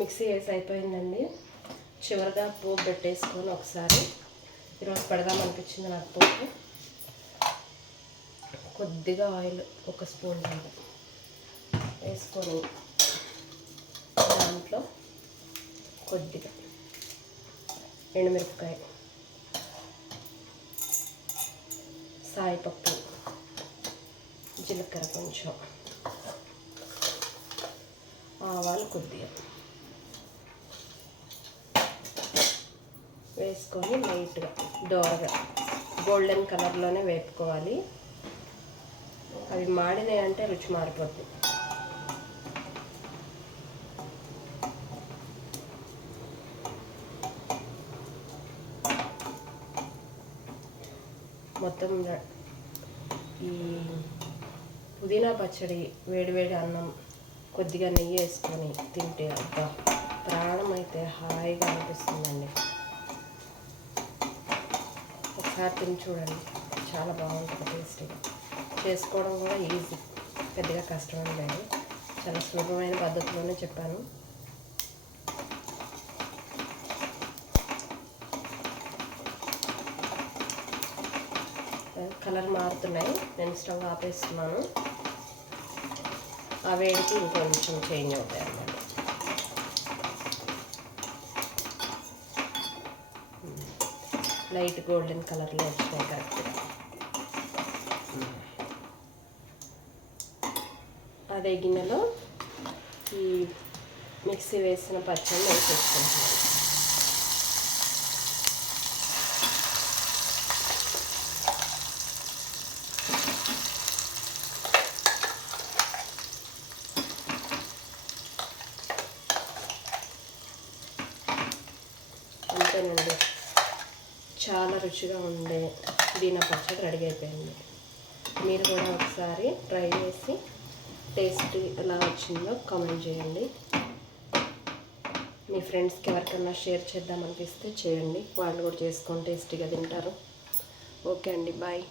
Mixie వేసి అయిపోయిందండి. చివరిగా పోపు పెట్టేసుకొని ఒకసారి ఈరోజు పెడదామనిపించింది నాకు పోపు. కొద్దిగా ఆయిల్ 1 స్పూన్ వేసుకొని దాంట్లో కొద్దిగా ఎండుమిరపకాయ, సాయిపప్పు, జీలకర్ర, కొంచెం ఆవాలు కొద్దిగా వేసుకొని లైట్గా దోరగా గోల్డెన్ కలర్లోనే వేపుకోవాలి. అవి మాడినాయి అంటే రుచి మారిపోద్ది. మొత్తం ఈ పుదీనా పచ్చడి వేడివేడి అన్నం కొద్దిగా నెయ్యి వేసుకొని తింటే అబ్బా ప్రాణం అయితే హాయిగా అనిపిస్తుందండి. ఒకసారి తిని చూడండి, చాలా బాగుంటుంది. టేస్టీగా చేసుకోవడం కూడా ఈజీ, పెద్దగా కష్టం లేదు. చాలా సులభమైన పద్ధతిలోనే చెప్పాను. కలర్ మారుతున్నాయి, నేను స్టవ్ ఆపేస్తున్నాను. ఆ వేడికి ఇంకొంచెం చేంజ్ అవుతాయి అన్నమాట. లైట్ గోల్డెన్ కలర్లో వచ్చినాయి కరెక్ట్గా. అదే గిన్నెలో ఈ మిక్సీ వేసిన పచ్చడిని వేసేసుకుంటున్నాను. అంతేనండి, చాలా రుచిగా ఉండే పుదీనా పచ్చడి రెడీ అయిపోయింది. మీరు కూడా ఒకసారి ట్రై చేసి టేస్ట్ ఎలా వచ్చిందో కామెంట్ చేయండి. మీ ఫ్రెండ్స్కి ఎవరికన్నా షేర్ చేద్దామనిపిస్తే చేయండి, వాళ్ళు కూడా చేసుకొని టేస్టీగా తింటారు. ఓకే అండి, బాయ్.